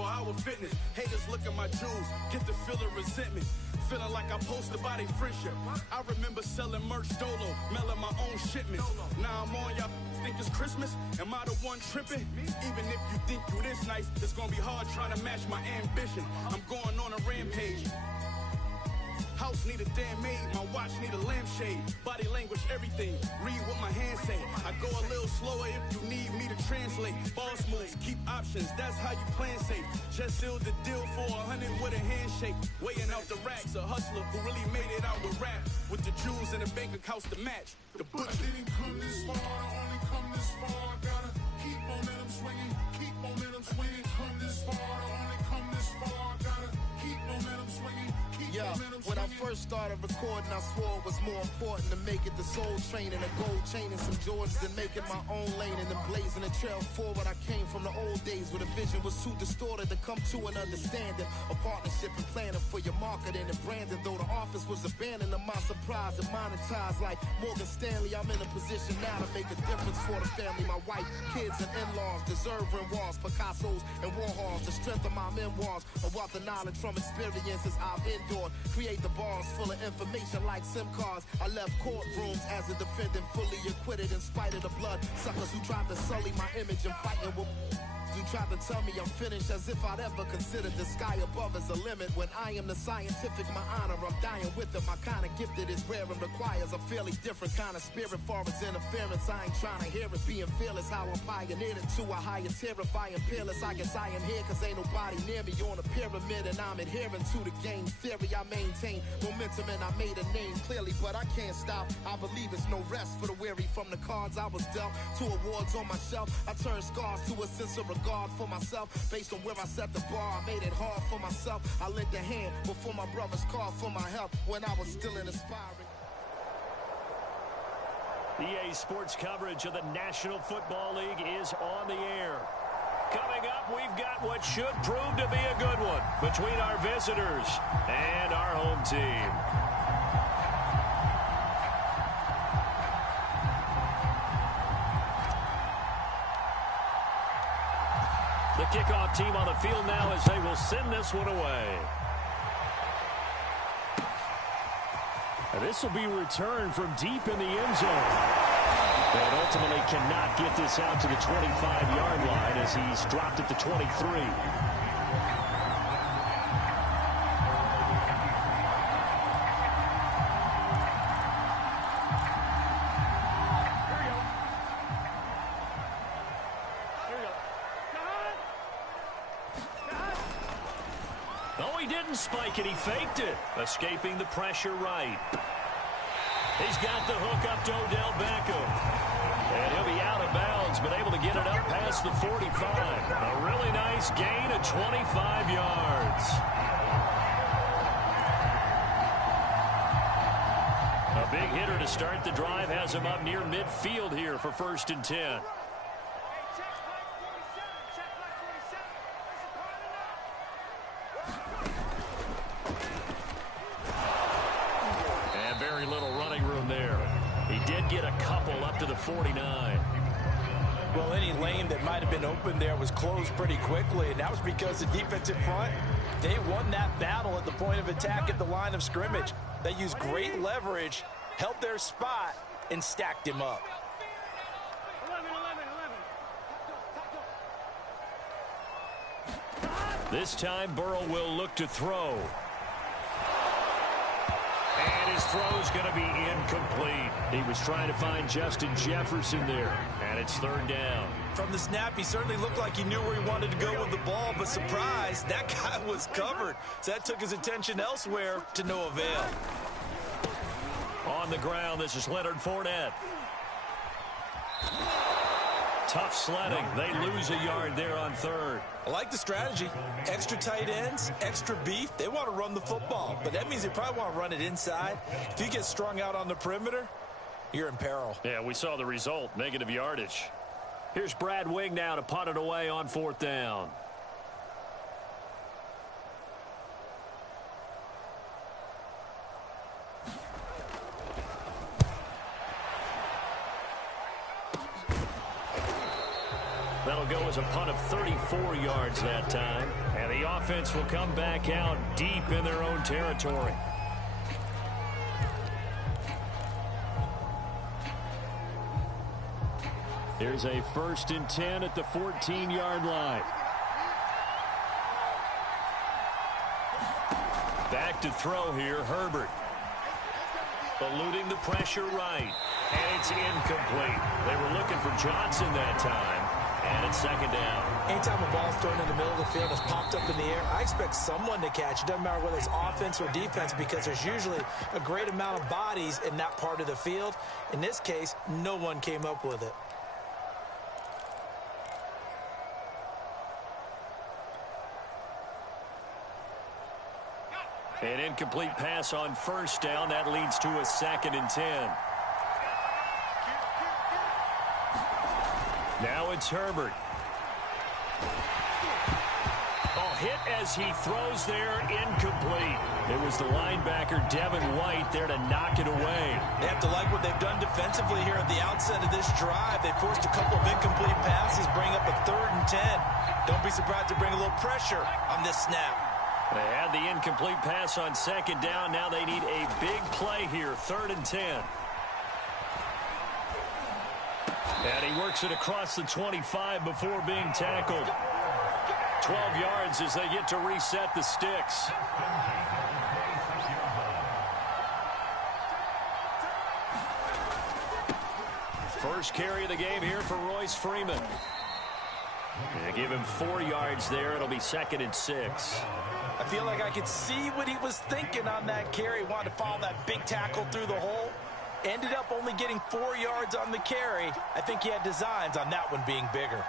24-hour fitness. Haters look at my jewels, get the feel of resentment. Feeling like I posted by their friendship. I remember selling merch dolo, mailing my own shipments. Now I'm on, y'all think it's Christmas? Am I the one tripping? Even if you think you this nice, it's gonna be hard trying to match my ambition. I'm going on a rampage. House need a damn maid, my watch need a lampshade. Body language, everything, read what my hands say. I go a little slower if you need me to translate. Boss moves, keep options, that's how you plan safe. Just sealed the deal for 100 with a handshake. Weighing out the racks, a hustler who really made it out with rap. With the jewels in the bank accounts to match. The butcher. I didn't come this far, I only come this far. I gotta keep momentum swinging, keep momentum swinging. Come this far, I only come this far. I gotta keep momentum swinging. Yeah, when I first started recording, I swore it was more important to make it the soul train and a gold chain and some Jordans than making my own lane and then blazing a trail forward. I came from the old days where the vision was too distorted to come to an understanding. A partnership and planning for your marketing and branding. Though the office was abandoned, to my surprise and monetized like Morgan Stanley. I'm in a position now to make a difference for the family. My wife, kids, and in-laws deserve walls, Picasso's and Warhols. The strength of my memoirs, a wealth of knowledge from experiences I've endured. Create the bars full of information like SIM cards. I left courtrooms as a defendant, fully acquitted in spite of the blood suckers who tried to sully my image and fighting with. You tried to tell me I'm finished as if I'd ever considered the sky above as a limit. When I am the scientific, my honor, I'm dying with it. My kind of gifted is rare and requires a fairly different kind of spirit. Far as interference, I ain't trying to hear it. Being fearless, how I pioneered it to a higher terrifying peerless. I guess I am here cause ain't nobody near me on a pyramid. And I'm adhering to the game theory. I maintain momentum and I made a name clearly. But I can't stop, I believe it's no rest for the weary. From the cards I was dealt to awards on my shelf, I turned scars to a sense of regard for myself. Based on where I set the bar, I made it hard for myself. I lent a hand before my brothers called for my help when I was still in aspiring. EA Sports coverage of the National Football League is on the air. Coming up, we've got what should prove to be a good one between our visitors and our home team. The kickoff team on the field now as they will send this one away. And this will be returned from deep in the end zone. And ultimately cannot get this out to the 25-yard line as he's dropped at the 23. Spike and he faked it, escaping the pressure right. He's got the hook up to Odell Beckham. And he'll be out of bounds, but able to get it up past the 45. A really nice gain of 25 yards. A big hitter to start the drive has him up near midfield here for 1st and 10. Get a couple up to the 49. Well, any lane that might have been open there was closed pretty quickly, and that was because the defensive front, they won that battle at the point of attack at the line of scrimmage. They used great leverage, held their spot, and stacked him up. 11. This time, Burrow will look to throw. And his throw's going to be incomplete. He was trying to find Justin Jefferson there, and it's 3rd down. From the snap, he certainly looked like he knew where he wanted to go with the ball, but surprise, that guy was covered. So that took his attention elsewhere to no avail. On the ground, this is Leonard Fournette. Tough sledding. They lose a yard there on 3rd. I like the strategy. Extra tight ends, extra beef. They want to run the football, but that means they probably want to run it inside. If you get strung out on the perimeter, you're in peril. Yeah, we saw the result, negative yardage. Here's Brad Wing now to punt it away on 4th down. That'll go as a punt of 34 yards that time. offense will come back out deep in their own territory. Here's a 1st and 10 at the 14-yard line. Back to throw here, Herbert. Eluding the pressure right. And it's incomplete. They were looking for Johnson that time. And it's 2nd down. Anytime a ball's thrown in the middle of the field, it's popped up in the air, I expect someone to catch. It doesn't matter whether it's offense or defense, because there's usually a great amount of bodies in that part of the field. In this case, no one came up with it. An incomplete pass on 1st down. That leads to a 2nd and 10. Now it's Herbert. Oh, hit as he throws there, incomplete. It was the linebacker, Devin White, there to knock it away. They have to like what they've done defensively here at the outset of this drive. They forced a couple of incomplete passes, bring up a 3rd and 10. Don't be surprised to bring a little pressure on this snap. They had the incomplete pass on 2nd down. Now they need a big play here, 3rd and 10. And he works it across the 25 before being tackled. 12 yards as they get to reset the sticks. First carry of the game here for Royce Freeman. They give him 4 yards there. It'll be 2nd and 6. I feel like I could see what he was thinking on that carry. Wanted to follow that big tackle through the hole. Ended up only getting 4 yards on the carry. I think he had designs on that one being bigger.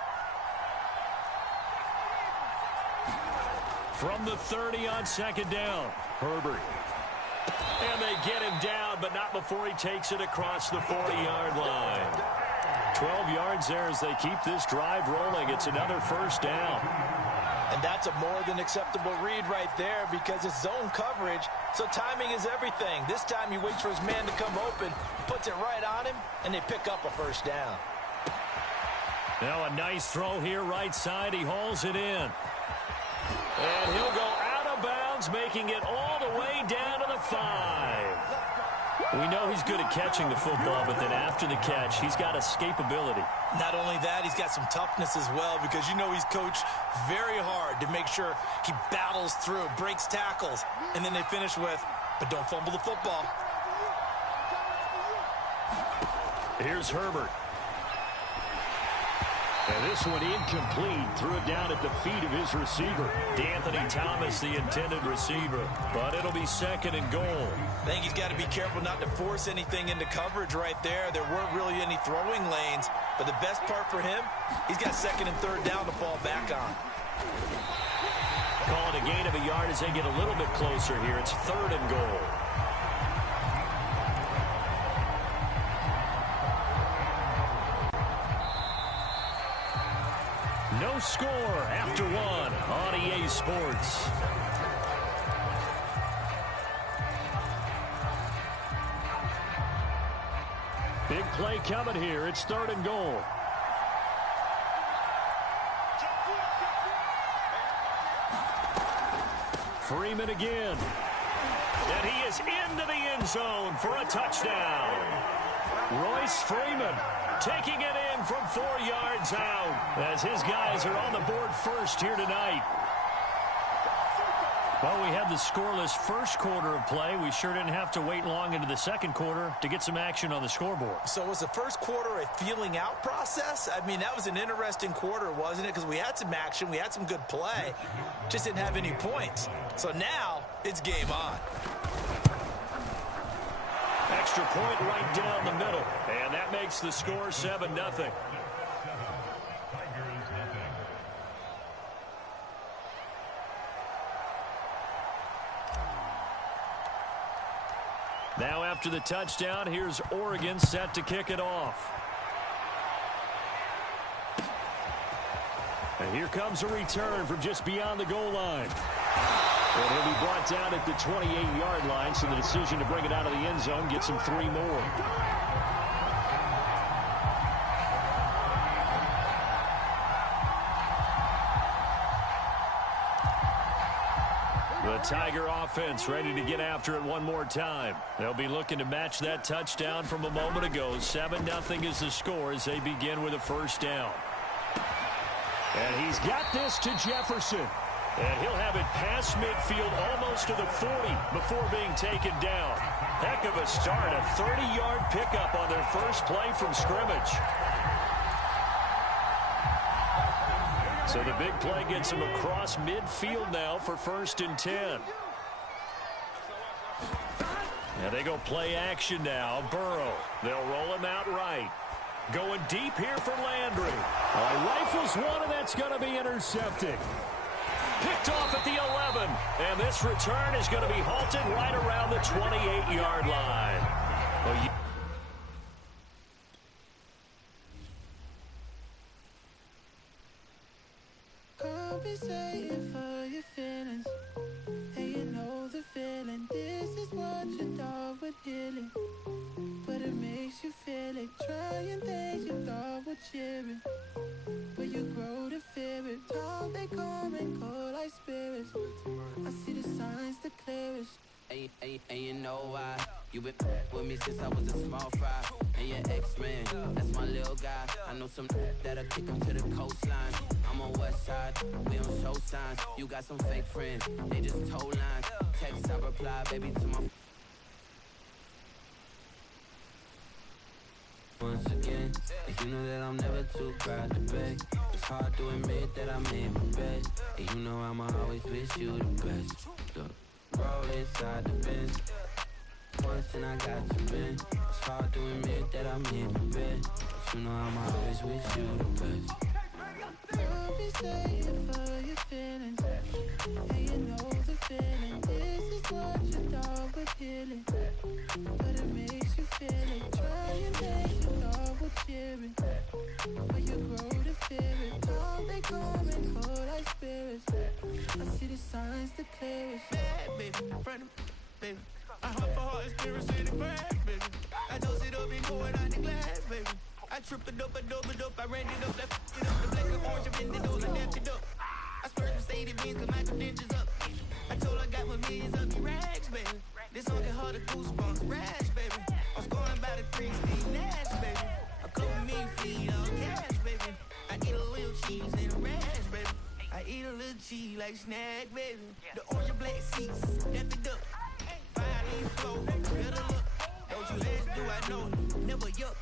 From the 30 on 2nd down, Herbert. And they get him down, but not before he takes it across the 40-yard line. 12 yards there as they keep this drive rolling. It's another 1st down. And that's a more than acceptable read right there, because it's zone coverage, so timing is everything. This time he waits for his man to come open, puts it right on him, and they pick up a 1st down. Now a nice throw here right side. He hauls it in. And he'll go out of bounds, making it all the way down to the 5. We know he's good at catching the football, but then after the catch, he's got escapability. Not only that, he's got some toughness as well, because you know he's coached very hard to make sure he battles through, breaks tackles, and then they finish with, but don't fumble the football. Here's Herbert. And this one incomplete. Threw it down at the feet of his receiver. D'Anthony Thomas, the intended receiver. But it'll be 2nd and goal. I think he's got to be careful not to force anything into coverage right there. There weren't really any throwing lanes. But the best part for him, he's got 2nd and 3rd down to fall back on. Call it a gain of a yard as they get a little bit closer here. It's 3rd and goal. No score after 1 on EA Sports. Big play coming here. It's 3rd and goal. Freeman again. And he is into the end zone for a touchdown. Royce Freeman taking it in from 4 yards out as his guys are on the board first here tonight. Well, we had the scoreless first quarter of play. We sure didn't have to wait long into the second quarter to get some action on the scoreboard. So was the first quarter a feeling out process? I mean, that was an interesting quarter, wasn't it? Because we had some action, we had some good play, just didn't have any points. So now it's game on. Extra point right down the middle, and that makes the score 7-0. Now after the touchdown, here's Oregon set to kick it off. And here comes a return from just beyond the goal line. And he'll be brought down at the 28-yard line, so the decision to bring it out of the end zone gets him 3 more. The Tiger offense ready to get after it one more time. They'll be looking to match that touchdown from a moment ago. 7-0 is the score as they begin with a first down. And he's got this to Jefferson. And he'll have it past midfield almost to the 40 before being taken down. Heck of a start. A 30-yard pickup on their first play from scrimmage. So the big play gets him across midfield now for 1st and 10. And they go play action now. Burrow. They'll roll him out right. Going deep here for Landry. Rifles one, and that's going to be intercepted. Picked off at the 11. And this return is going to be halted right around the 28-yard line. Well, compensating for your feelings, and you know the feeling. This is what you thought would heal it, but it makes you feel it. Trying things you thought were cheering, but you grow to fear it. Talk they come and go like spirits. I see the signs the clearest. And you know why? You been with me since I was a small fry. And your ex-man, that's my little guy. I know some that'll kick him to the coastline. I'm on west side, we on show signs. You got some fake friends, they just told lines. Text, I reply, baby, to my... Once again, and you know that I'm never too proud to beg. It's hard to admit that I made my bed. And you know I'ma always wish you the best. Look. Roll inside the Benz. Once and I got you, Ben. It's hard to admit that I'm in the bed, but you know I'm always with you the best. Compensating for your feelings, and you know the feeling. This is what you thought would heal it, but it makes you feel it. Trying things you thought were cheering, but you grow to fear it. Talk they come and go like spirits. I see the signs the clearest. Bad baby, front of baby. I hunt for heart and spirit, city crash, baby. I toast it up and pour it out the glass, baby. I tripped it up, I ran it up, left it up, the black and orange, up in the nose, I left it up. I spurred Mercedes Benz, cause my credentials up. I told her I got my millions of me rags, baby. This song get harder, goosebumps, rash, baby. I was going by the 3 Steve Nash, baby. A couple million feet all cash, baby. I eat a little cheese and a rash, baby. I eat a little cheese like snack, baby. The orange and black seats, left it up. 5-leaf flow, better look. Don't you ask, do I know? Never yuck.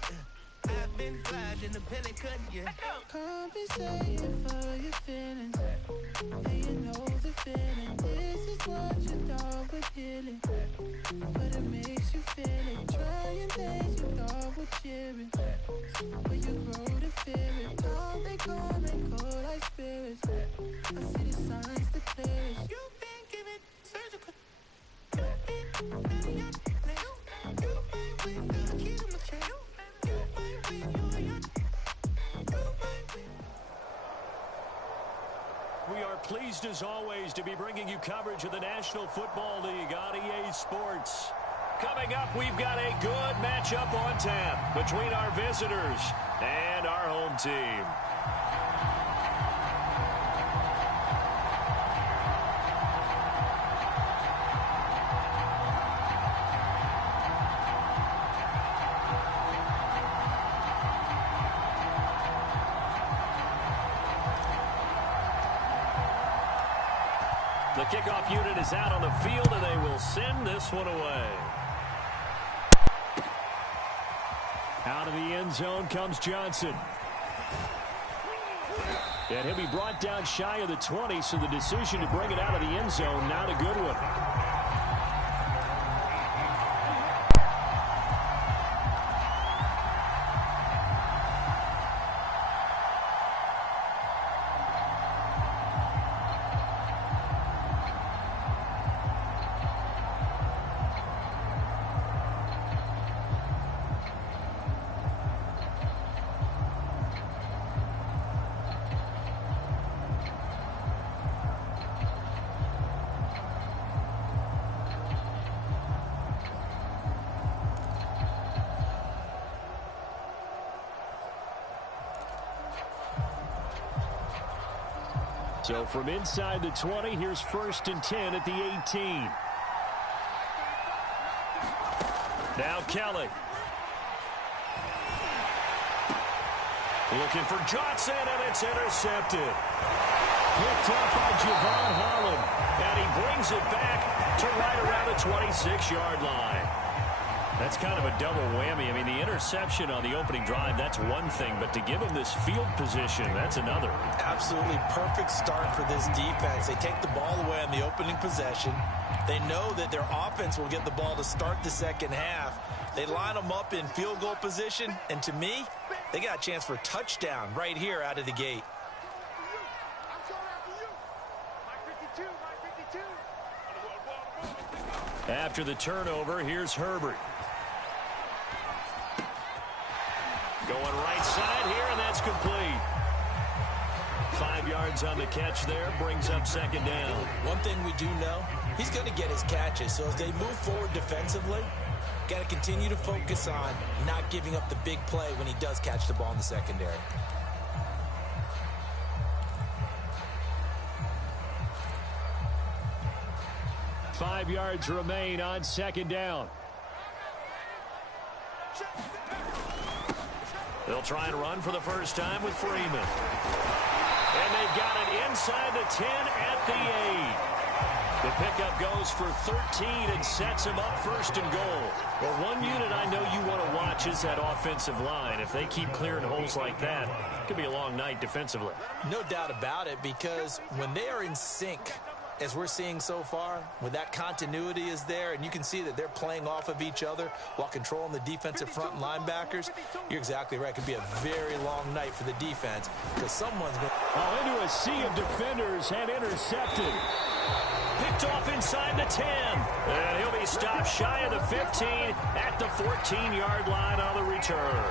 I've been flied in the pellet cut, yeah. Compensating for your feelings, and you know the feeling. This is what you thought would heal it, but it makes you feel it. Trying things you thought were cheering, but you grow to fear it. Talk they come and go like spirits. I see the signs the clearest. You've been given surgical. You've been letting up. You might win the kid on my chain. You might win your yacht. You might win. We are pleased as always to be bringing you coverage of the National Football League on EA Sports. Coming up, we've got a good matchup on tap between our visitors and our home team. The kickoff unit is out on the field, and they will send this one away. Out of the end zone comes Johnson. And he'll be brought down shy of the 20, so the decision to bring it out of the end zone, not a good one. So from inside the 20, here's 1st and 10 at the 18. Now Kelly. Looking for Johnson, and it's intercepted. Picked up by Javon Holland, and he brings it back to right around the 26-yard line. That's kind of a double whammy. I mean, the interception on the opening drive, that's one thing, but to give him this field position, that's another. Absolutely perfect start for this defense. They take the ball away on the opening possession. They know that their offense will get the ball to start the second half. They line them up in field goal position, and to me, they got a chance for a touchdown right here out of the gate. After the turnover, here's Herbert. Going right side here, and that's complete. 5 yards on the catch there, brings up 2nd down. One thing we do know, he's going to get his catches. So as they move forward defensively, got to continue to focus on not giving up the big play when he does catch the ball in the secondary. Five yards remain on 2nd down. They'll try and run for the first time with Freeman. And they got it inside the 10 at the 8. The pickup goes for 13 and sets him up 1st and goal. Well, one unit I know you want to watch is that offensive line. If they keep clearing holes like that, it could be a long night defensively. No doubt about it, because when they are in sync, as we're seeing so far, when that continuity is there, and you can see that they're playing off of each other while controlling the defensive front and linebackers, you're exactly right. It could be a very long night for the defense because someone's going into a sea of defenders and intercepted. Picked off inside the 10. And he'll be stopped shy of the 15 at the 14-yard line on the return.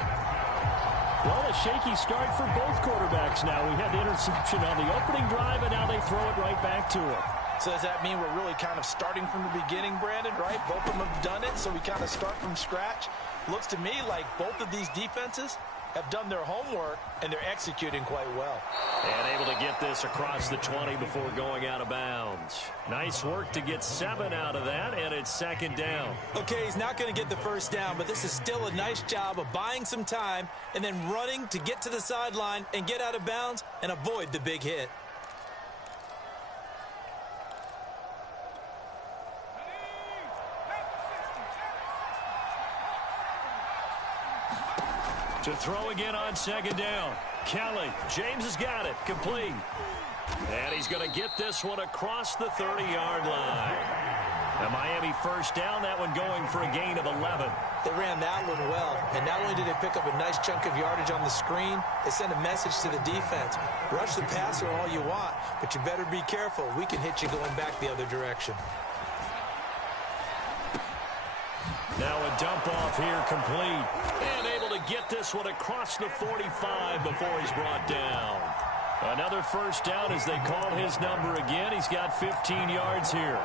Well, a shaky start for both quarterbacks now. We had the interception on the opening drive, and now they throw it right back to him. So does that mean we're really kind of starting from the beginning, Brandon, right? Both of them have done it, so we kind of start from scratch. Looks to me like both of these defenses have done their homework, and they're executing quite well. And able to get this across the 20 before going out of bounds. Nice work to get 7 out of that, and it's 2nd down. Okay, he's not going to get the first down, but this is still a nice job of buying some time and then running to get to the sideline and get out of bounds and avoid the big hit. To throw again on 2nd down. Kelly. James has got it. Complete. And he's going to get this one across the 30-yard line. A Miami first down. That one going for a gain of 11. They ran that one well. And not only did they pick up a nice chunk of yardage on the screen, they sent a message to the defense. Rush the passer all you want, but you better be careful. We can hit you going back the other direction. Now a dump off here complete. And able to get this one across the 45 before he's brought down. Another first down as they call his number again. He's got 15 yards here.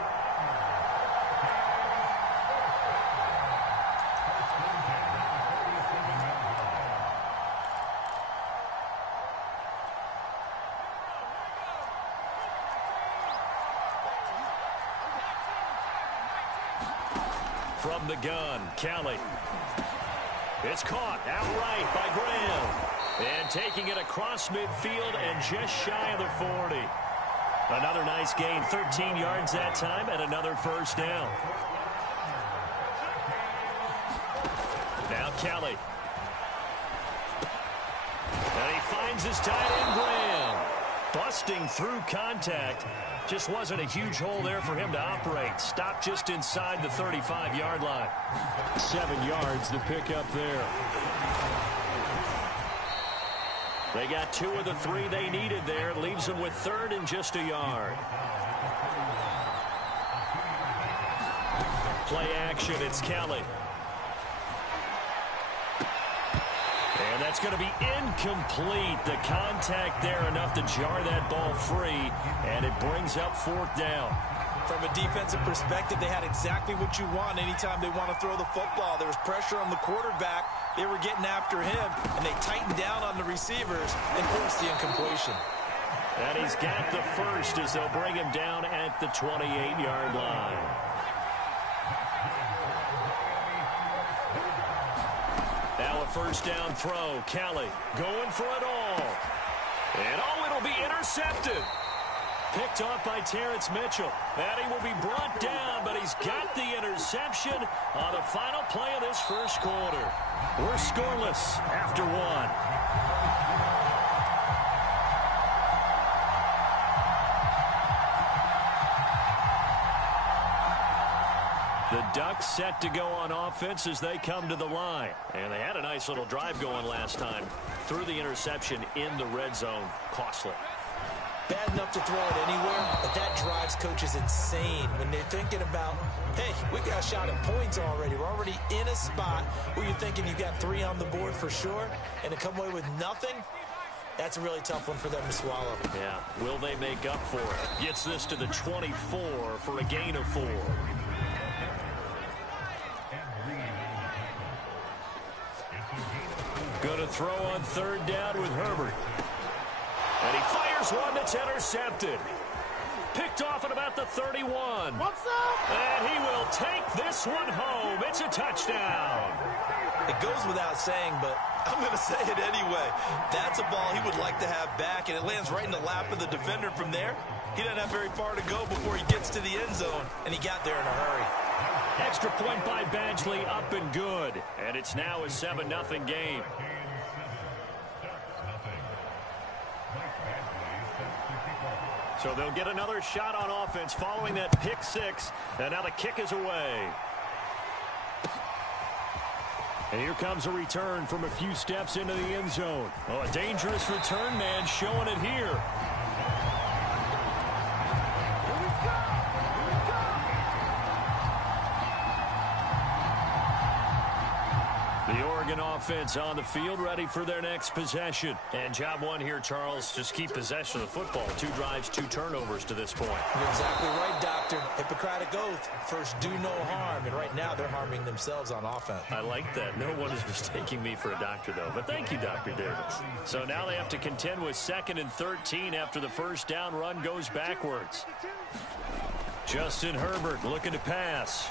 From the gun, Kelly. It's caught outright by Graham. And taking it across midfield and just shy of the 40. Another nice gain, 13 yards that time, and another first down. Now Kelly. And he finds his tight end, Graham. Busting through contact. Just wasn't a huge hole there for him to operate. Stopped just inside the 35-yard line. 7 yards to pick up there. They got 2 of the 3 they needed there. Leaves them with 3rd and just a yard. Play action, it's Kelly. And that's going to be incomplete. The contact there enough to jar that ball free, and it brings up 4th down. From a defensive perspective, they had exactly what you want anytime they want to throw the football. There was pressure on the quarterback. They were getting after him, and they tightened down on the receivers and forced the incompletion. And he's got the first as they'll bring him down at the 28-yard line. Now a first down throw. Kelly going for it all. And it'll be intercepted. Picked off by Terrence Mitchell. And he will be brought down, but he's got the interception on the final play of this first quarter. We're scoreless after one. The Ducks set to go on offense as they come to the line. And they had a nice little drive going last time. Threw the interception in the red zone. Costly. Bad enough to throw it anywhere, but that drives coaches insane when they're thinking about, hey, we got a shot at points already. We're already in a spot where you're thinking you got 3 on the board for sure, and to come away with nothing, that's a really tough one for them to swallow. Yeah, will they make up for it? Gets this to the 24 for a gain of 4. Going to throw on third down with Herbert. And he fires one that's intercepted. Picked off at about the 31. What's up? And he will take this one home. It's a touchdown. It goes without saying, but I'm going to say it anyway. That's a ball he would like to have back, and it lands right in the lap of the defender from there. He doesn't have very far to go before he gets to the end zone, and he got there in a hurry. Extra point by Badgley, up and good. And it's now a 7-0 game. So they'll get another shot on offense following that pick 6. And now the kick is away. And here comes a return from a few steps into the end zone. Oh, a dangerous return man showing it here. The Oregon offense on the field, ready for their next possession. And job one here, Charles, just keep possession of the football. 2 drives, 2 turnovers to this point. You're exactly right, Doctor. Hippocratic oath. First, do no harm. And right now, they're harming themselves on offense. I like that. No one is mistaking me for a doctor, though. But thank you, Dr. Davis. So now they have to contend with 2nd and 13 after the first down run goes backwards. Justin Herbert looking to pass.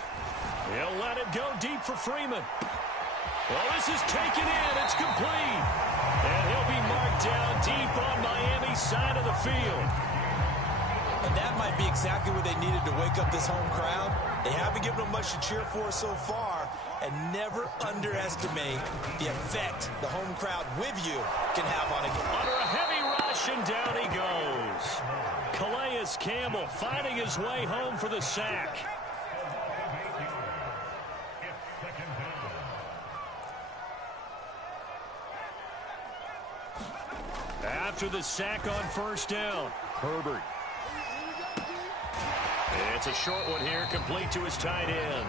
He'll let it go deep for Freeman. Well, this is taken in. It's complete. And he'll be marked down deep on Miami's side of the field. And that might be exactly what they needed to wake up this home crowd. They haven't given them much to cheer for so far. And never underestimate the effect the home crowd with you can have on a game. Under a heavy rush, and down he goes. Calais Campbell finding his way home for the sack. After the sack on first down, Herbert. It's a short one here, complete to his tight end.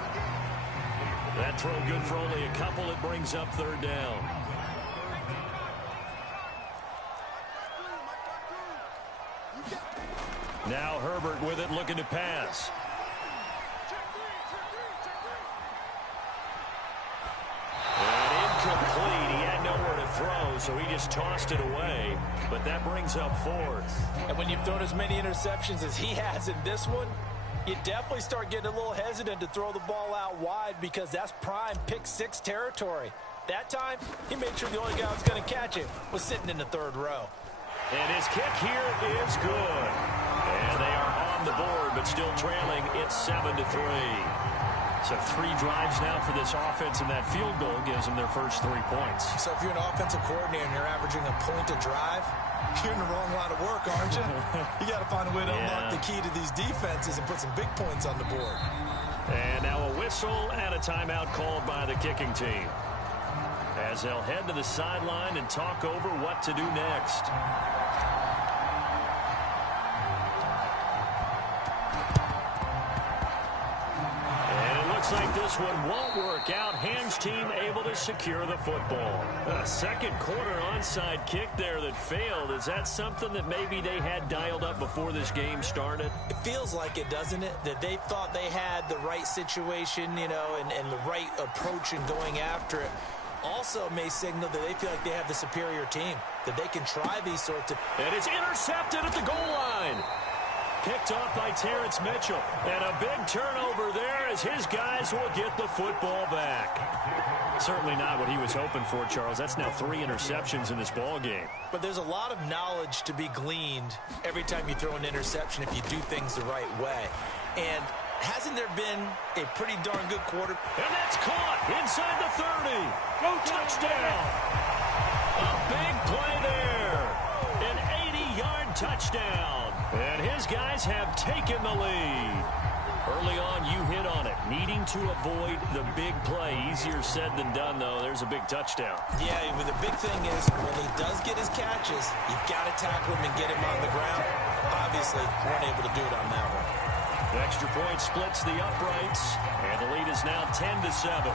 That throw good for only a couple. It brings up third down. Now Herbert with it, looking to pass. Incomplete. He had nowhere to throw, so he just tossed it away. But that brings up 4th. And when you've thrown as many interceptions as he has in this one, you definitely start getting a little hesitant to throw the ball out wide because that's prime pick 6 territory. That time, he made sure the only guy who was going to catch it was sitting in the 3rd row. And his kick here is good. And they are on the board, but still trailing. It's 7-3. So 3 drives now for this offense, and that field goal gives them their first 3 points. So if you're an offensive coordinator and you're averaging a point a drive, you're in the wrong line of work, aren't you? You got to find a way to unlock the key to these defenses and put some big points on the board. And now a whistle and a timeout called by the kicking team, as they'll head to the sideline and talk over what to do next. Looks like this one won't work out. Hams team able to secure the football. A second quarter onside kick there that failed. Is that something that maybe they had dialed up before this game started? It feels like it, doesn't it? That they thought they had the right situation, you know, and the right approach in going after it. Also may signal that they feel like they have the superior team, that they can try these sorts of... And it's intercepted at the goal line. Picked off by Terrence Mitchell. And a big turnover there as his guys will get the football back. Certainly not what he was hoping for, Charles. That's now 3 interceptions in this ball game. But there's a lot of knowledge to be gleaned every time you throw an interception if you do things the right way. And hasn't there been a pretty darn good quarter? And that's caught inside the 30. Go touchdown. A big play there. An 80-yard touchdown. And his guys have taken the lead. Early on, you hit on it. Needing to avoid the big play. Easier said than done, though. There's a big touchdown. Yeah, but the big thing is when he does get his catches, you've got to tackle him and get him on the ground. Obviously, weren't able to do it on that one. The extra point splits the uprights, and the lead is now 10-7.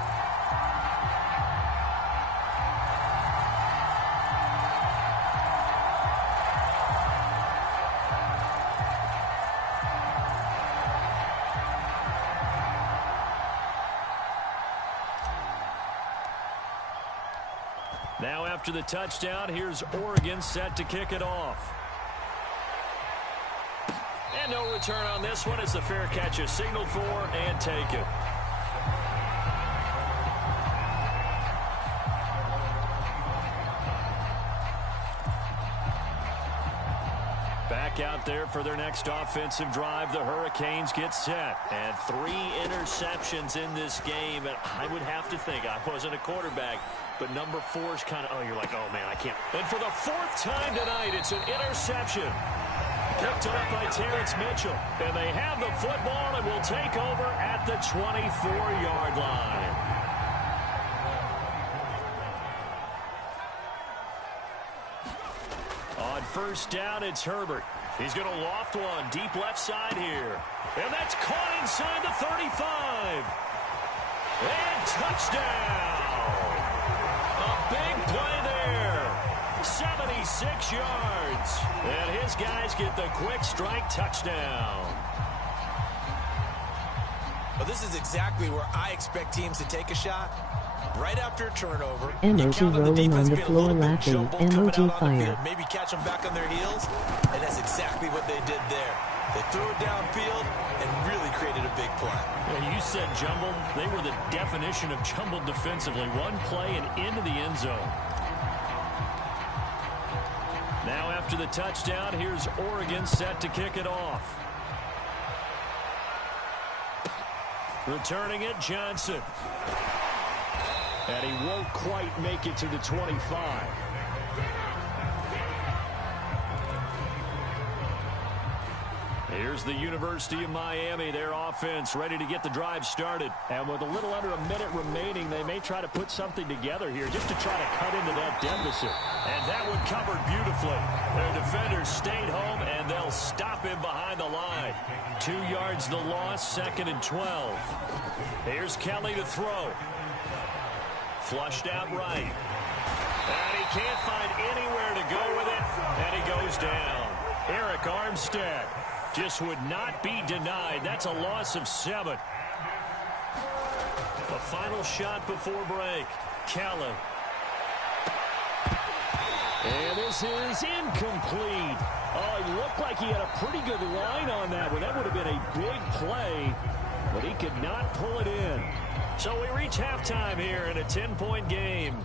Now after the touchdown, here's Oregon set to kick it off. And no return on this one as the fair catch is signaled for and taken. Back out there for their next offensive drive. The Hurricanes get set. And 3 interceptions in this game. And I would have to think, I wasn't a quarterback, but number 4 is kind of, you're like, oh, man, I can't. And for the 4th time tonight, it's an interception. Picked up by Terrence Mitchell. And they have the football and will take over at the 24-yard line. On first down, it's Herbert. He's going to loft one deep left side here. And that's caught inside the 35. And touchdown. A big play there. 76 yards. And his guys get the quick strike touchdown. Well, this is exactly where I expect teams to take a shot. Right after a turnover, emoji rolling on the floor laughing, emoji fire. Maybe catch them back on their heels, and that's exactly what they did there. They threw it downfield and really created a big play. Well, you said jumbled. They were the definition of jumbled defensively. One play and into the end zone. Now after the touchdown, here's Oregon set to kick it off. Returning it, Johnson. And he won't quite make it to the 25. Here's the University of Miami, their offense ready to get the drive started. And with a little under a minute remaining, they may try to put something together here just to try to cut into that deficit. And that one covered beautifully. Their defenders stayed home, and they'll stop him behind the line. 2 yards the loss, 2nd and 12. Here's Kelly to throw. Flushed out right. And he can't find anywhere to go with it. And he goes down. Eric Armstead just would not be denied. That's a loss of 7. The final shot before break. Kelly. And this is incomplete. Oh, it looked like he had a pretty good line on that one. That would have been a big play, but he could not pull it in. So we reach halftime here in a 10-point game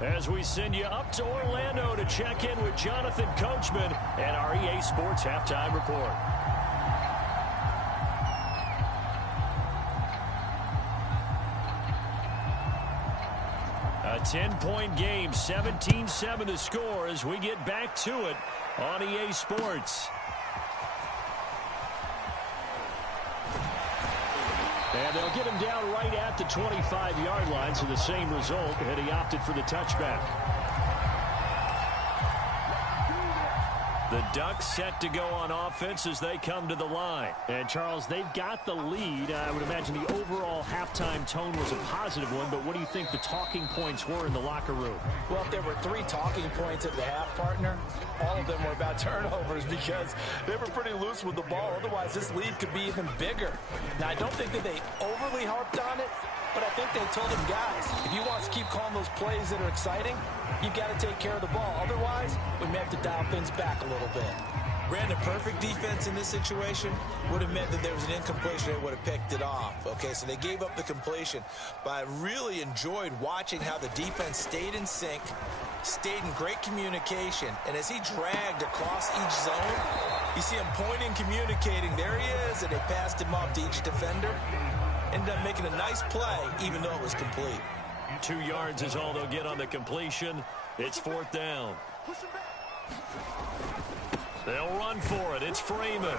as we send you up to Orlando to check in with Jonathan Coachman and our EA Sports Halftime Report. A 10-point game, 17-7 to score as we get back to it on EA Sports. And they'll get him down right at the 25-yard line, so the same result, and he opted for the touchback. The Ducks set to go on offense as they come to the line. And, Charles, they've got the lead. I would imagine the overall halftime tone was a positive one, but what do you think the talking points were in the locker room? Well, if there were 3 talking points at the half, partner, all of them were about turnovers because they were pretty loose with the ball. Otherwise, this lead could be even bigger. Now, I don't think that they overly harped on it, but I think they told them, guys, if you want us to keep calling those plays that are exciting, you've got to take care of the ball. Otherwise, we may have to dial things back a little bit. Brandon, perfect defense in this situation would have meant that there was an incompletion. They would have picked it off. Okay, so they gave up the completion. But I really enjoyed watching how the defense stayed in sync, stayed in great communication. And as he dragged across each zone, you see him pointing, communicating. There he is, and they passed him off to each defender. Ended up making a nice play, even though it was complete. 2 yards is all they'll get on the completion. It's 4th down. They'll run for it. It's Freeman.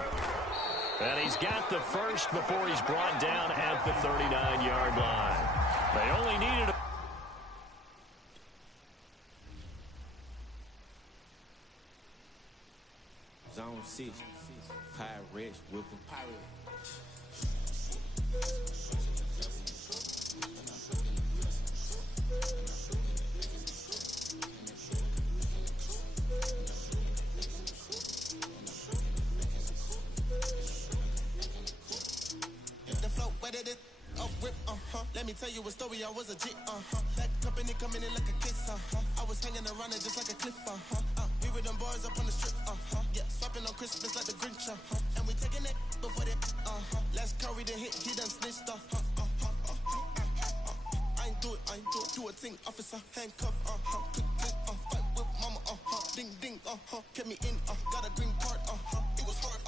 And he's got the first before he's brought down at the 39-yard line. They only needed a... Zone 6. Pirates whipping. Let me tell you a story, I was a jit, That company coming in like a kiss, I was hanging around it just like a cliff, We were them boys up on the strip, Yeah, swapping on Christmas like the Grinch, And we taking it before they, Last car we done hit, he done snitched, I ain't do it, do a thing, officer, handcuff, click, fight with mama, ding, ding, kept me in, got a green card, it was hard,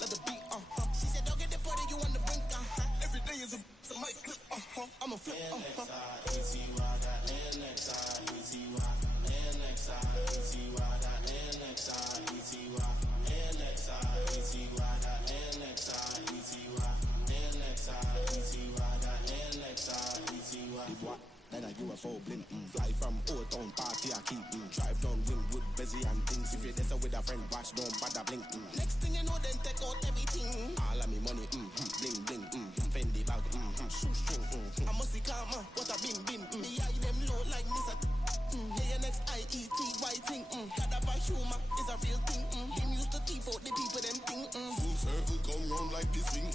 let the beat, She said, don't get deported, you on the brink, Every day is a mic clip, I'm a flip, NXI, got NXI, NXI, got NXI, Then I UFO blink, fly from Old Town Party, I keep drive down Wingwood, busy and things. If you're there with a friend, watch, don't bother blink. Next thing you know, then take out everything. All of me money, bling, bling, Fendi bag, shoestring, I must see karma, what I been, me eye them low like Mr. ANXIETY thing, God of a humor is a real thing, Him used to thief out the people, them thing, Full circle come round like this thing,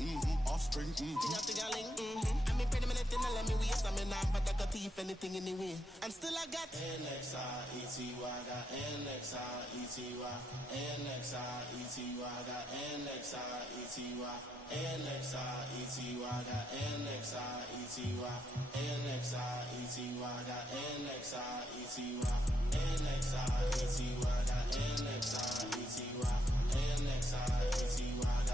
offspring, Ting-a-ting-a-ling, I'm in minute, then let me waste, I'm in but I got thief anything anyway, and still I got NXIETY, got NXIETY, NXIETY, got NXIETY, NXIETY, got NXIETY, NXIETY, got NXIETY, NXIETY, got NXIETY, NXIETY, got NXIETY, NXIETY, got NXIETY,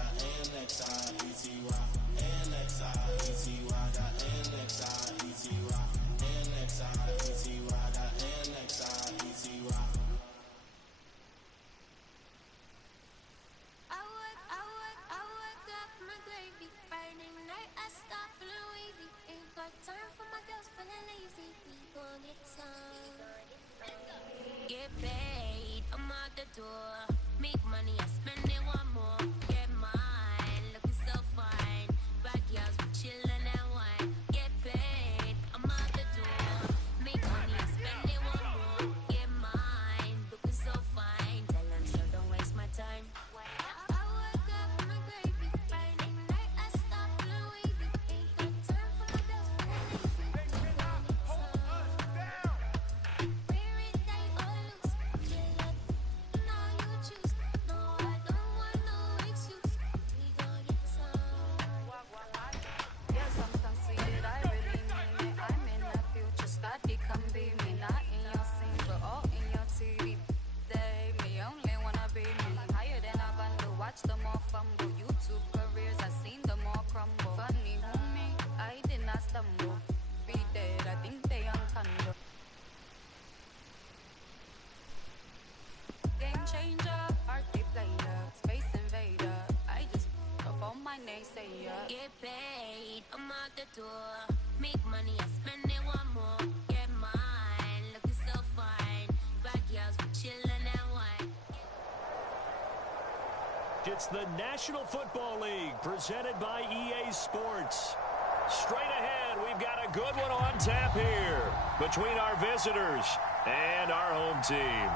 NXIETY, got NXIETY. I woke up my gravy, Friday night I stop feeling wavy. Ain't got time for my girls feeling lazy. We gon' get some. Get paid, I'm out the door. Make money, I spend it one more. Get mine, looking so fine. Backyards, we chillin' and wine. Get paid, I'm out the door. Make money, I spend it one more. Get mine, looking so fine. Tell them so, don't waste my time. I woke up my gravy, Friday night I stop feeling wavy. Ain't got time for my girls feeling lazy. Hold us down. Wear it tight or loose. Yeah, now you choose. No, I don't want no excuse. We gon' get some. Yes, I'm conceited, I really mean it. I'm in the future, study can be me. Not in your scene, but all in your TV. They me only wanna be me. Higher than a bundle, watch them all fumble. YouTube careers, I seen them all crumble. Funny who me, I did not stumble. Be dead, I think they uncondom. Game changer, party player, space invader. I just up on my naysayer. Get paid, I'm out the door. Make money, I spend it one more. Get mine, looking so fine. Backyards, we chillin' and wine. It's the National Football League presented by EA Sports. Straight ahead, we've got a good one on tap here between our visitors and our home team.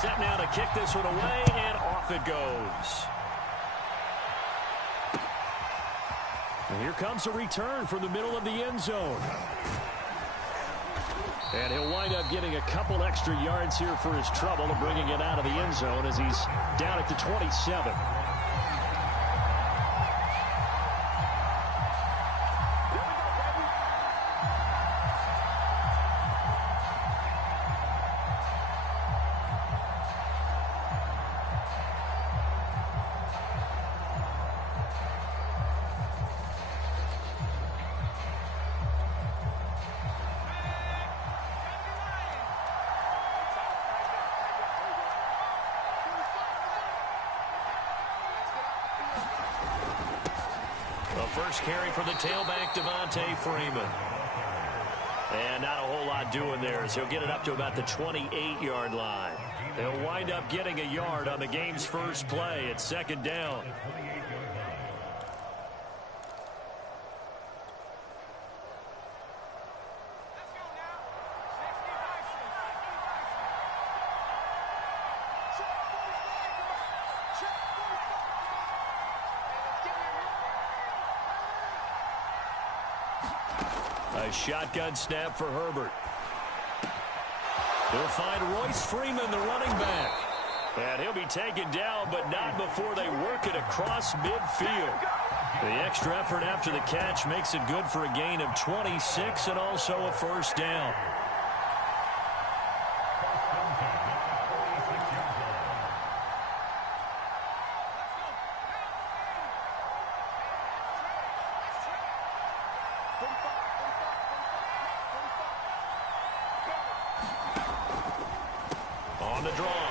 Set now to kick this one away, and off it goes. And here comes a return from the middle of the end zone. And he'll wind up getting a couple extra yards here for his trouble and bringing it out of the end zone as he's down at the 27. First carry for the tailback, Devontae Freeman. And not a whole lot doing there, so he'll get it up to about the 28-yard line. He'll wind up getting a yard on the game's first play at second down. A shotgun snap for Herbert. They'll find Royce Freeman, the running back. And he'll be taken down, but not before they work it across midfield. The extra effort after the catch makes it good for a gain of 26 and also a first down.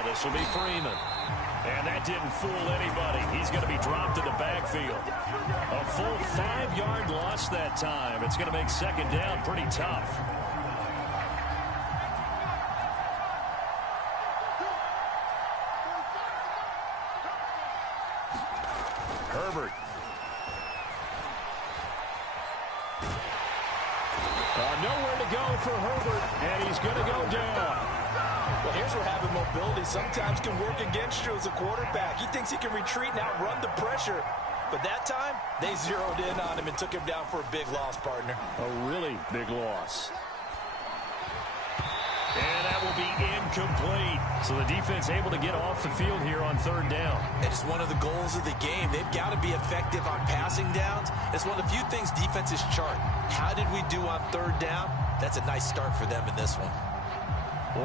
This will be Freeman. And that didn't fool anybody. He's going to be dropped in the backfield. A full 5-yard loss that time. It's going to make second down pretty tough. Herbert. Nowhere to go for Herbert, and he's going to go down. Well, here's where having mobility sometimes can work against you as a quarterback. He thinks he can retreat and outrun the pressure. But that time, they zeroed in on him and took him down for a big loss, partner. A really big loss. And that will be incomplete. So the defense able to get off the field here on third down. It's one of the goals of the game. They've got to be effective on passing downs. It's one of the few things defenses chart. How did we do on third down? That's a nice start for them in this one.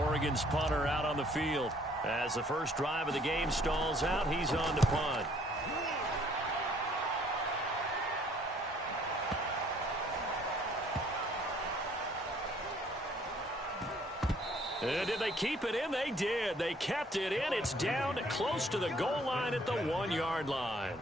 Oregon's punter out on the field. As the first drive of the game stalls out, he's on to punt. Did they keep it in? They did. They kept it in. It's down close to the goal line at the 1-yard line.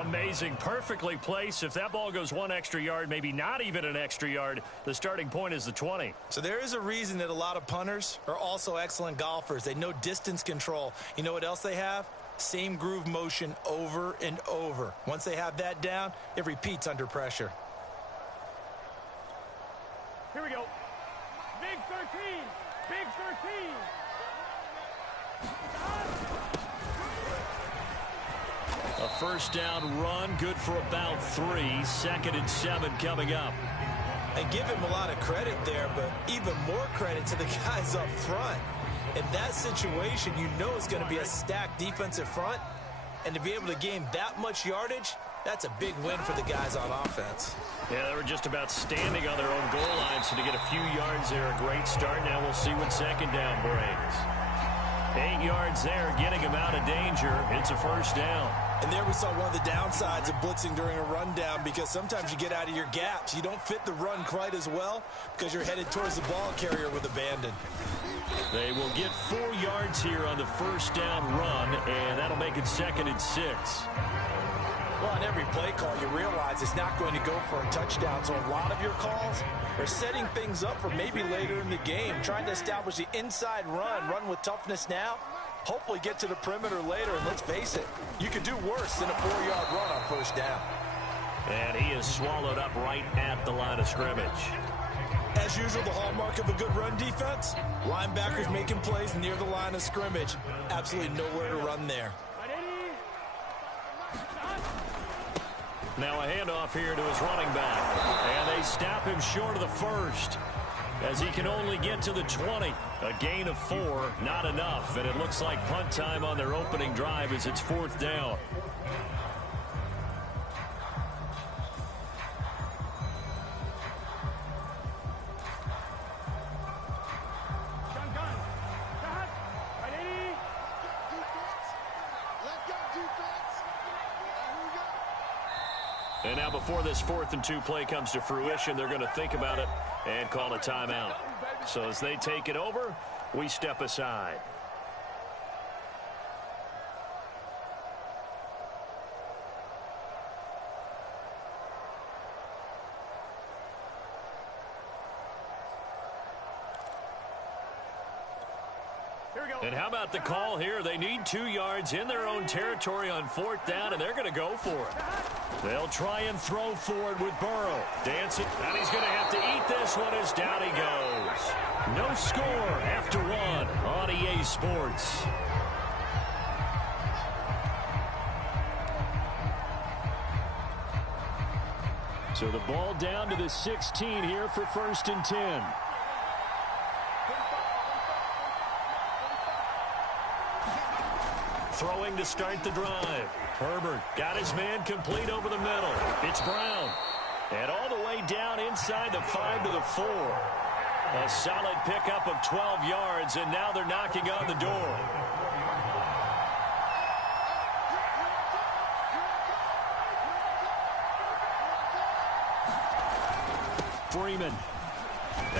Amazing. Perfectly placed. If that ball goes one extra yard, maybe not even an extra yard, the starting point is the 20. So there is a reason that a lot of punters are also excellent golfers. They know distance control. You know what else they have? Same groove motion over and over. Once they have that down, it repeats under pressure. Here we go. Big 13. Big 13. A first down run, good for about 3. 2nd and 7 coming up. And give him a lot of credit there, but even more credit to the guys up front. In that situation, you know it's going to be a stacked defensive front. And to be able to gain that much yardage, that's a big win for the guys on offense. Yeah, they were just about standing on their own goal line, so to get a few yards there, a great start. Now we'll see what second down brings. 8 yards there, getting him out of danger. It's a first down. And there we saw one of the downsides of blitzing during a rundown, because sometimes you get out of your gaps. You don't fit the run quite as well because you're headed towards the ball carrier with abandon. They will get 4 yards here on the first down run, and that'll make it 2nd and 6. Well, on every play call, you realize it's not going to go for a touchdown. So a lot of your calls are setting things up for maybe later in the game, trying to establish the inside run with toughness now, hopefully get to the perimeter later. And let's face it, you could do worse than a 4-yard run on first down. And he is swallowed up right at the line of scrimmage. As usual, the hallmark of a good run defense, linebackers making plays near the line of scrimmage. Absolutely nowhere to run there. Now a handoff here to his running back. And they stop him short of the first, as he can only get to the 20. A gain of 4, not enough. And it looks like punt time on their opening drive as it's 4th down. And now before this 4th and 2 play comes to fruition, they're going to think about it and call a timeout. So as they take it over, we step aside. And how about the call here? They need 2 yards in their own territory on 4th down, and they're going to go for it. They'll try and throw forward with Burrow. Dancing, and he's going to have to eat this one as down he goes. No score after 1 on EA Sports. So the ball down to the 16 here for 1st and 10. Throwing to start the drive. Herbert got his man complete over the middle. It's Brown. And all the way down inside the 5 to the 4. A solid pickup of 12 yards, and now they're knocking on the door. Freeman.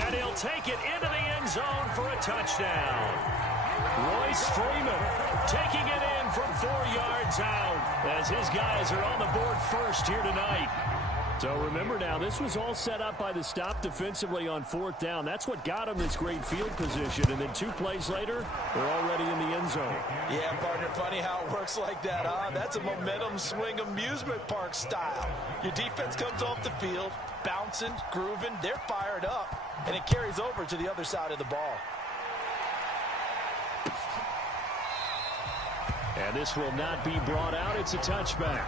And he'll take it into the end zone for a touchdown. Royce Freeman taking it in from 4 yards out as his guys are on the board first here tonight. So remember now, this was all set up by the stop defensively on 4th down. That's what got him this great field position. And then 2 plays later, they're already in the end zone. Yeah, partner, funny how it works like that, huh? That's a momentum swing amusement park style. Your defense comes off the field, bouncing, grooving, they're fired up, and it carries over to the other side of the ball. And this will not be brought out. It's a touchback.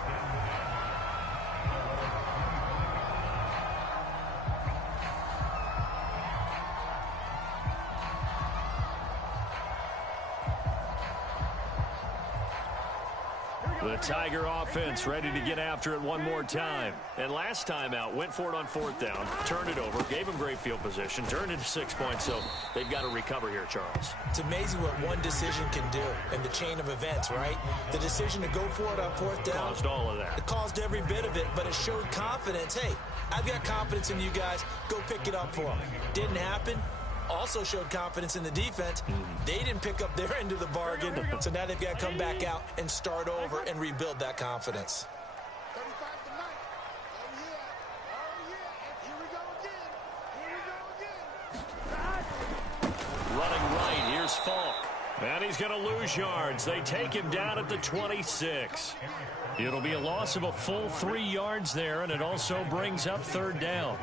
The Tiger offense ready to get after it one more time. And last time out, went for it on 4th down, turned it over, gave him great field position, turned it to 6 points, so they've got to recover here, Charles. It's amazing what one decision can do in the chain of events, right? The decision to go for it on 4th down. Caused all of that. It caused every bit of it, but it showed confidence. Hey, I've got confidence in you guys. Go pick it up for them. Didn't happen. Also showed confidence in the defense. They didn't pick up their end of the bargain, so now they've got to come back out and start over and rebuild that confidence. Running right, here's Falk. And he's going to lose yards. They take him down at the 26. It'll be a loss of a full 3 yards there, and it also brings up 3rd down.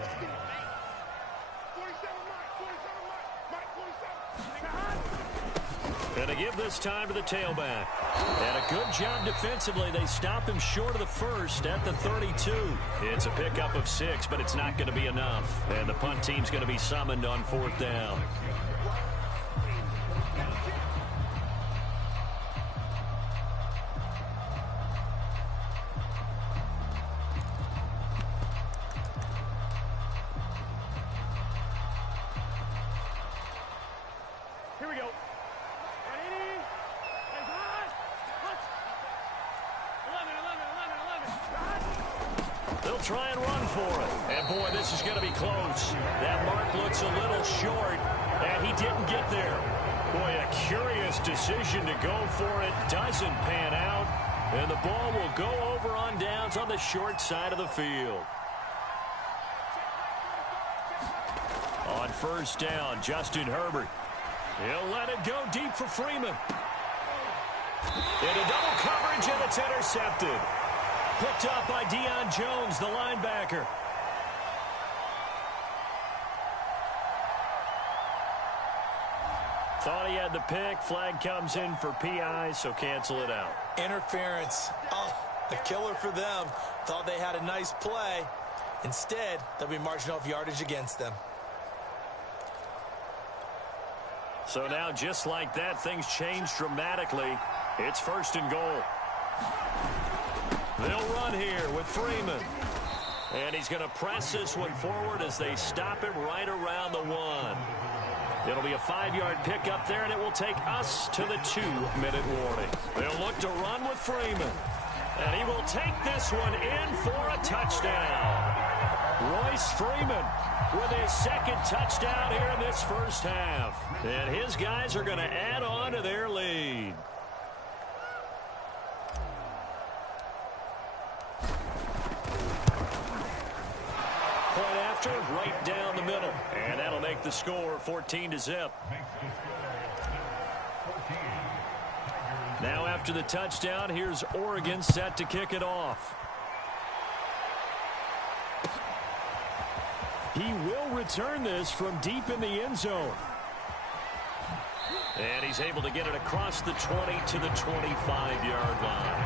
And to give this time to the tailback. And a good job defensively. They stop him short of the first at the 32. It's a pickup of 6, but it's not going to be enough. And the punt team's going to be summoned on 4th down. Here we go. They'll try and run for it. And, boy, this is going to be close. That mark looks a little short, and he didn't get there. Boy, a curious decision to go for it. Doesn't pan out. And the ball will go over on downs on the short side of the field. On first down, Justin Herbert. He'll let it go deep for Freeman. Into double coverage, and it's intercepted. Picked up by Deion Jones, the linebacker. Thought he had the pick. Flag comes in for PI, so cancel it out. Interference. Oh, a killer for them. Thought they had a nice play. Instead, they'll be marching off yardage against them. So now, just like that, things change dramatically. It's first and goal. They'll run here with Freeman. And he's going to press this one forward as they stop him right around the 1. It'll be a 5-yard pickup there, and it will take us to the 2-minute warning. They'll look to run with Freeman. And he will take this one in for a touchdown. Royce Freeman with his second touchdown here in this first half. And his guys are going to add on to their lead. Point after, right down the middle. And that'll make the score 14-0. Now after the touchdown, here's Oregon set to kick it off. He will return this from deep in the end zone. And he's able to get it across the 20 to the 25-yard line.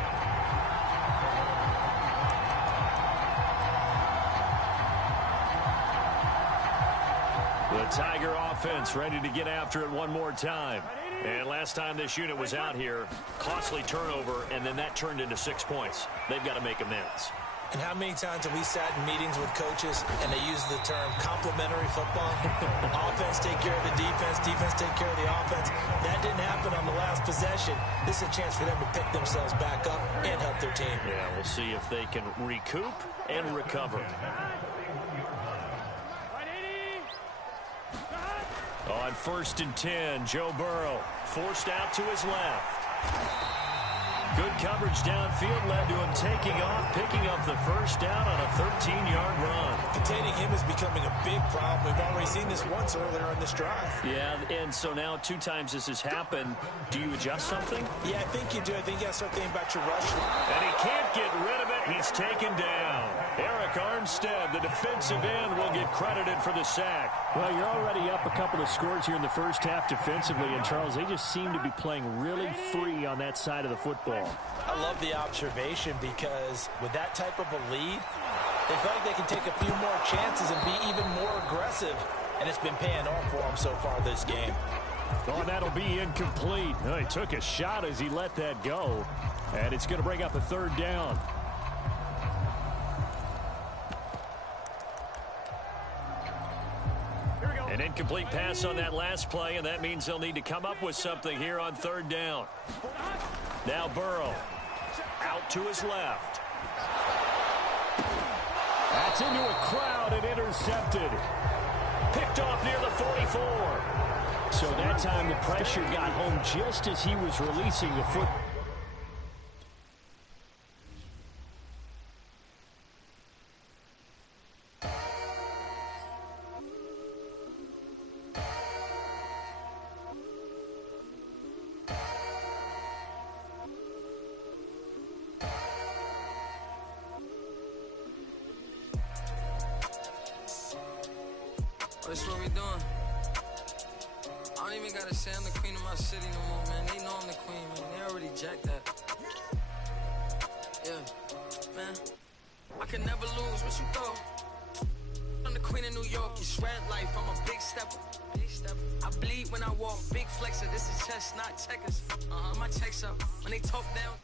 The Tiger offense ready to get after it one more time. And last time this unit was out here, costly turnover, and then that turned into 6 points. They've got to make amends. And how many times have we sat in meetings with coaches and they use the term complementary football? Offense take care of the defense, defense take care of the offense. That didn't happen on the last possession. This is a chance for them to pick themselves back up and help their team. Yeah, we'll see if they can recoup and recover. On 1st and 10, Joe Burrow forced out to his left. Good coverage downfield led to him taking off, picking up the first down on a 13-yard run. Containing him is becoming a big problem. We've already seen this once earlier on this drive. Yeah, and so now 2 times this has happened. Do you adjust something? Yeah, I think you do. I think you got to start thinking about your rush. And he can't get rid of it. He's taken down. Eric Armstead, the defensive end, will get credited for the sack. Well, you're already up a couple of scores here in the first half defensively, and Charles, they just seem to be playing really free on that side of the football. I love the observation because with that type of a lead, they feel like they can take a few more chances and be even more aggressive, and it's been paying off for them so far this game. Oh, that'll be incomplete. Oh, he took a shot as he let that go, and it's going to bring up a 3rd down. An incomplete pass on that last play, and that means they'll need to come up with something here on 3rd down. Now Burrow out to his left. That's into a crowd and intercepted. Picked off near the 44. So that time the pressure got home just as he was releasing the foot. That's what we doing. I don't even gotta say I'm the queen of my city no more, man. They know I'm the queen, man. They already jacked that. Yeah, man. I can never lose. What you thought? I'm the queen of New York. You shred life. I'm a big stepper. I bleed when I walk. Big flexer. This is chess, not checkers. My checks up. When they talk down.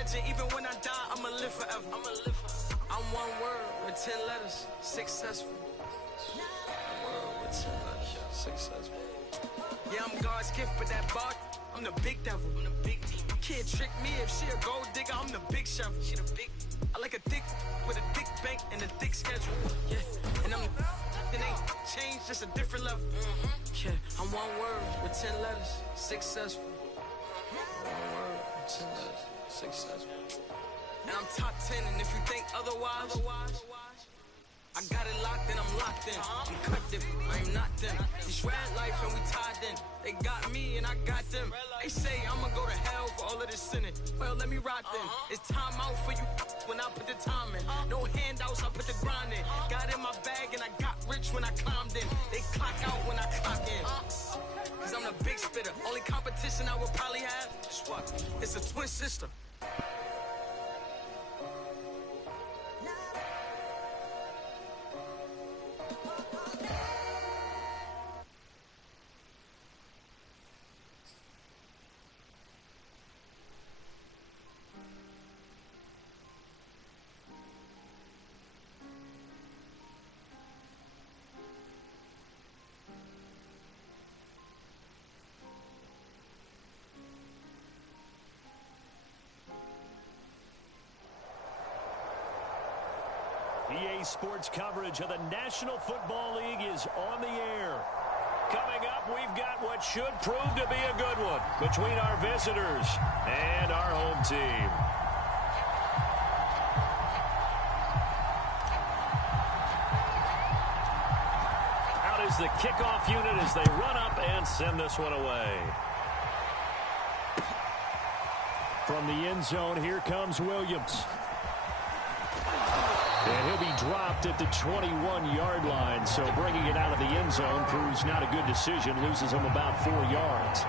legend. Even when I die, I'ma live forever. I'm one word with 10 letters. Successful. One word with 10 letters. Successful. Yeah, I'm God's gift, but that bar, I'm the big devil. I'm the big demon. Can't trick me if she a gold digger. I'm the big shovel. She the big. I like a thick with a thick bank and a thick schedule. Yeah, and I'm it ain't changed, just a different level. Yeah, I'm one word with 10 letters. Successful. One word with 10 letters. Successful. And I'm top 10, and if you think otherwise, I got it locked and I'm locked in. I'm cut different, I am not them. They shred life and we tied in. They got me and I got them. They say I'ma go to hell for all of this sinning. Well, let me rock them. It's time out for you when I put the time in. No handouts, I put the grind in. Got in my bag and I got rich when I climbed in. They clock out when I clock in. Cause I'm the big spitter. Only competition I would probably have is what? It's a twin sister. EA Sports coverage of the National Football League is on the air. Coming up, we've got what should prove to be a good one between our visitors and our home team. Out is the kickoff unit as they run up and send this one away. From the end zone, here comes Williams. And he'll be dropped at the 21-yard line, so bringing it out of the end zone proves not a good decision, loses him about 4 yards.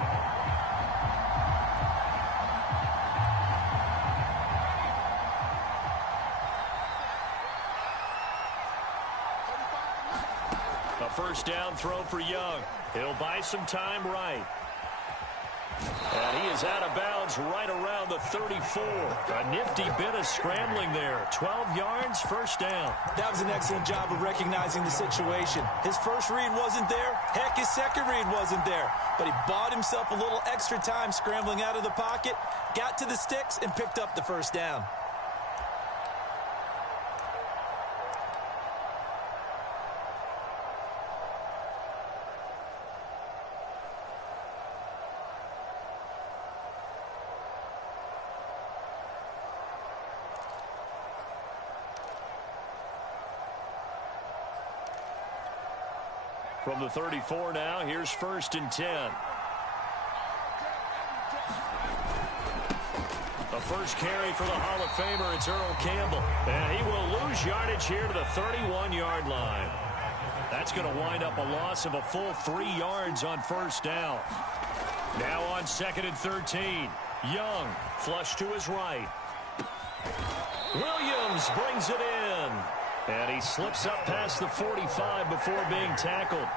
A first down throw for Young. He'll buy some time right. And he is out of bounds right around the 34. A nifty bit of scrambling there. 12 yards, first down. That was an excellent job of recognizing the situation. His first read wasn't there. Heck, his second read wasn't there. But he bought himself a little extra time scrambling out of the pocket, got to the sticks, and picked up the first down. From the 34 now, here's 1st and 10. The first carry for the Hall of Famer, it's Earl Campbell. And he will lose yardage here to the 31-yard line. That's going to wind up a loss of a full 3 yards on first down. Now on 2nd and 13. Young, flush to his right. Williams brings it in. And he slips up past the 45 before being tackled.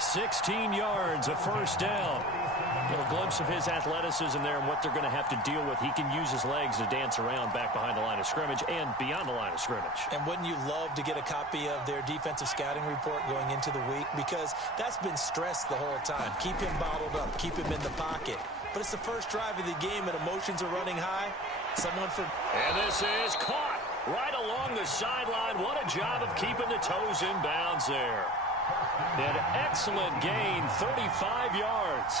16 yards, a first down. A little glimpse of his athleticism there and what they're going to have to deal with. He can use his legs to dance around back behind the line of scrimmage and beyond the line of scrimmage. And wouldn't you love to get a copy of their defensive scouting report going into the week? Because that's been stressed the whole time. Keep him bottled up. Keep him in the pocket. But it's the first drive of the game and emotions are running high. And this is caught right along the sideline. What a job of keeping the toes in bounds there. An excellent gain, 35 yards.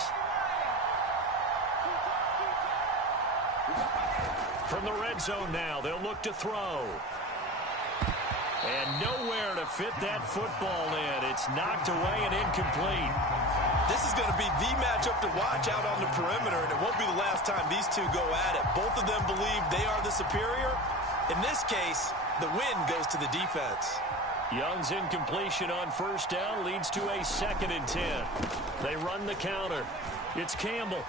From the red zone now, they'll look to throw. And nowhere to fit that football in. It's knocked away and incomplete. This is going to be the matchup to watch out on the perimeter, and it won't be the last time these two go at it. Both of them believe they are the superior. In this case, the win goes to the defense. Young's incompletion on first down leads to a 2nd and 10. They run the counter. It's Campbell.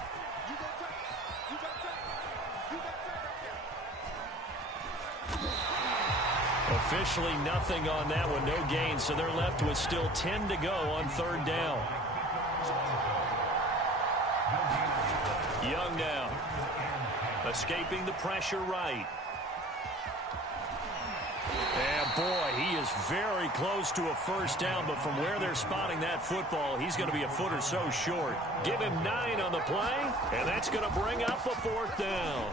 Officially nothing on that one, no gain, so they're left with still 10 to go on 3rd down. Young now. Escaping the pressure right. And boy, he is very close to a first down, but from where they're spotting that football, he's going to be a foot or so short. Give him 9 on the play, and that's going to bring up a 4th down.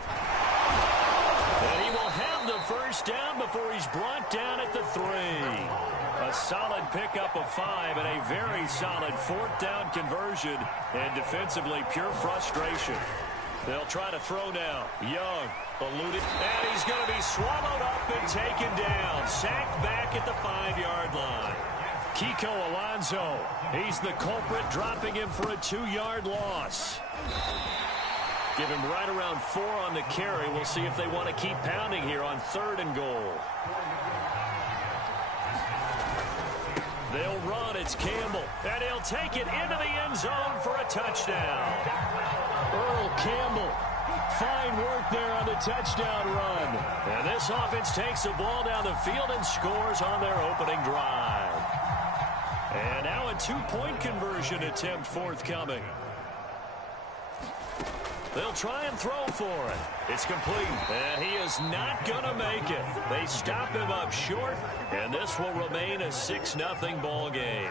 And he will have the first down before he's brought down at the 3. A solid pickup of 5 and a very solid 4th down conversion, and defensively pure frustration. They'll try to throw now. Young eluded, and he's going to be swallowed up and taken down. Sacked back at the 5-yard line. Kiko Alonso, he's the culprit, dropping him for a 2-yard loss. Give him right around 4 on the carry. We'll see if they want to keep pounding here on 3rd and goal. They'll run. It's Campbell, and he'll take it into the end zone for a touchdown. Earl Campbell, fine work there on the touchdown run. And this offense takes the ball down the field and scores on their opening drive. And now a 2-point conversion attempt forthcoming. They'll try and throw for it. It's complete, and he is not going to make it. They stop him up short, and this will remain a 6-0 ball game.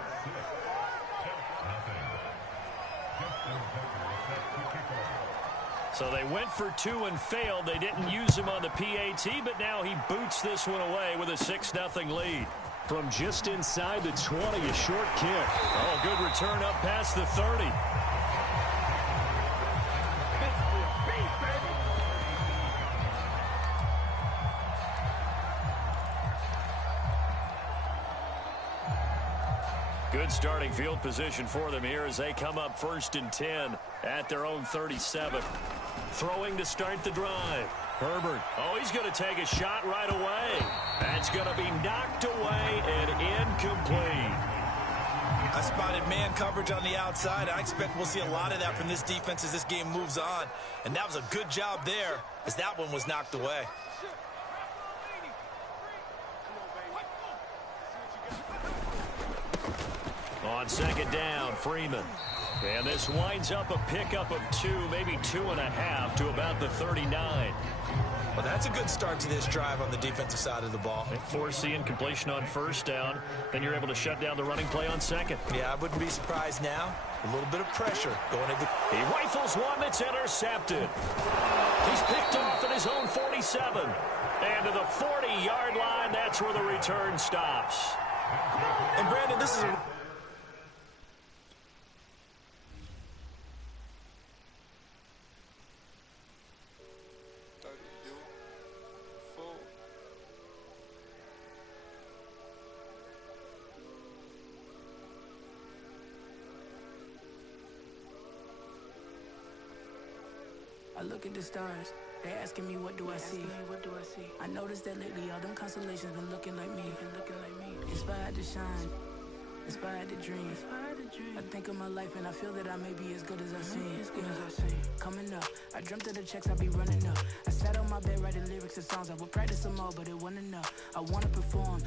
So they went for 2 and failed. They didn't use him on the PAT, but now he boots this one away with a 6-0 lead. From just inside the 20, a short kick. Oh, good return up past the 30. Good starting field position for them here as they come up 1st and 10 at their own 37. Throwing to start the drive. Herbert. Oh, he's going to take a shot right away. That's going to be knocked away and incomplete. I spotted man coverage on the outside. I expect we'll see a lot of that from this defense as this game moves on. And that was a good job there as that one was knocked away. On 2nd down, Freeman. And this winds up a pickup of 2, maybe 2.5 to about the 39. Well, that's a good start to this drive on the defensive side of the ball. Forcing completion on 1st down. Then you're able to shut down the running play on 2nd. Yeah, I wouldn't be surprised now. A little bit of pressure going into... He rifles one that's intercepted. He's picked off at his own 47. And to the 40-yard line, that's where the return stops. And Brandon, this is a... I look at the stars. They asking me what do I see? I noticed that lately all them constellations been looking like me. Inspired to shine, inspired to dream. I think of my life and I feel that I may be as good as I seem. Coming up, I dreamt of the checks I be running up. I sat on my bed writing lyrics and songs. I would practice them all, but it wasn't enough. I wanna perform.